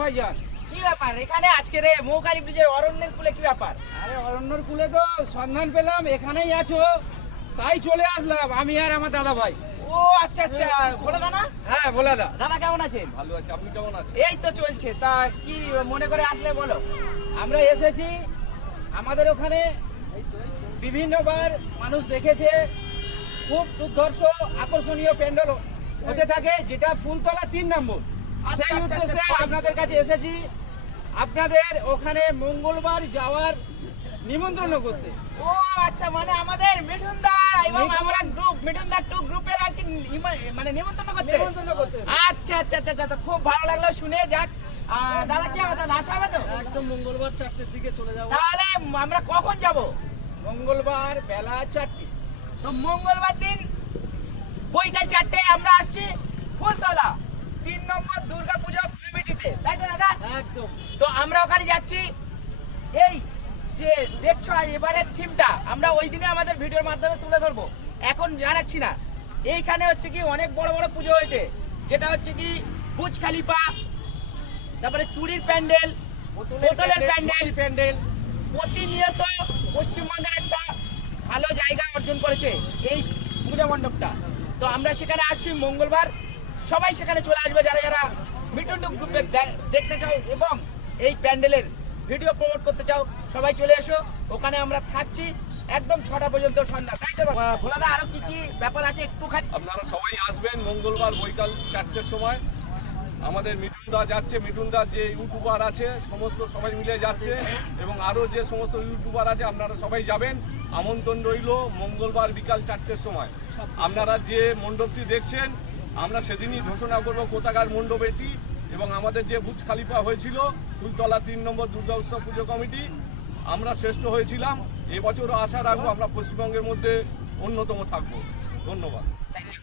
ভাইজান। কি ব্যাপার এখানে আজকে রে মৌকালী ব্রিজের অরণ্যের কুলে কি ব্যাপার? আরে অরণ্যর কুলে তো সন্ধান পেলাম, এখানেই আছো, তাই চলে আসলাম আমি আর আমার দাদা ভাই। ও আচ্ছা আচ্ছা, বলে দাদা। হ্যাঁ বলে দা। দাদা কেমন আছেন? ভালো আছি, আপনি কেমন আছেন? এই তো চলছে। তা কি মনে করে আসলে বলো? আমরা এসেছি, আমাদের ওখানে বিভিন্নবার মানুষ দেখেছে খুব দুর্ধর্ষ আকর্ষণীয় প্যান্ডেল হতে থাকে, যেটা ফুলতলা 3 নম্বর। আচ্ছা, সেই আচ্ছা, উদ্দেশ্যে আচ্ছা। আপনাদের কাছে এসেছি, আপনাদের ওখানে মঙ্গলবার যাওয়ার নিমন্ত্রণ করতে। ও আচ্ছা, মানে আমাদের মিঠুনদা এবং আমরা গ্রুপ মিঠুনদা 2 গ্রুপের আর কি মানে নিমন্ত্রণ করতে। নিমন্ত্রণ করতে আচ্ছা আচ্ছা আচ্ছা আচ্ছা, খুব ভালো লাগলো শুনে। যাক দাদা, কি হবে তো আসা হবে তো? একদম মঙ্গলবার 4টের দিকে চলে যাব। তাহলে আমরা কখন যাব? মঙ্গলবার বেলা 4টে। তো মঙ্গলবার দিন বৈকাল 4টে আমরা আসছি ফুলতলা 3 নম্বর দুর্গা পূজা কমিটিতে, তাই তো দাদা? একদম। তো আমরা ওখানে যাচ্ছি। এই যে দেখছো এবারের থিমটা আমরা ওই দিনে আমাদের ভিডিওর মাধ্যমে তুলে ধরবো, এখন জানাচ্ছি না। এইখানে হচ্ছে কি অনেক বড় বড় পুজো হয়েছে, যেটা হচ্ছে কি বুর্জ খলিফা, তারপরে চুরির প্যান্ডেল, বোতলের প্যান্ডেল প্রতিনিয়ত পশ্চিমবঙ্গের একটা ভালো জায়গা অর্জন করেছে এই পূজা মণ্ডপটা। তো আমরা সেখানে আসছি মঙ্গলবার, সবাই সেখানে চলে আসবে যারা যারা মিঠুন গ্রুপে দেখতে চাও এবং এই প্যান্ডেলের ভিডিও প্রমোট করতে চাও, সবাই চলে এসো। ওখানে আমরা থাকছি একদম 6টা পর্যন্ত সন্ধ্যা, তাই তো? ভোলাদা আরো কি কি ব্যাপার আছে একটুখানি? আপনারা সবাই আসবেন মঙ্গলবার বৈকাল 4টের সময়। আমাদের মিঠুনদা যাচ্ছে, মিঠুনদার যে ইউটিউবার আছে সমস্ত সবাই মিলে যাচ্ছে, এবং আরও যে সমস্ত ইউটিউবার আছে আপনারা সবাই যাবেন। আমন্ত্রণ রইল মঙ্গলবার বিকাল 4টের সময়। আপনারা যে মণ্ডপটি দেখছেন আমরা সেদিনই ঘোষণা করব কোথাকার মণ্ডপ এটি, এবং আমাদের যে বুর্জ খলিফা হয়েছিল ফুলতলা 3 নম্বর দুর্গা উৎসব পুজো কমিটি, আমরা শ্রেষ্ঠ হয়েছিলাম। এবছরও আশা রাখবো আমরা পশ্চিমবঙ্গের মধ্যে অন্যতম থাকবো। ধন্যবাদ। Thank you.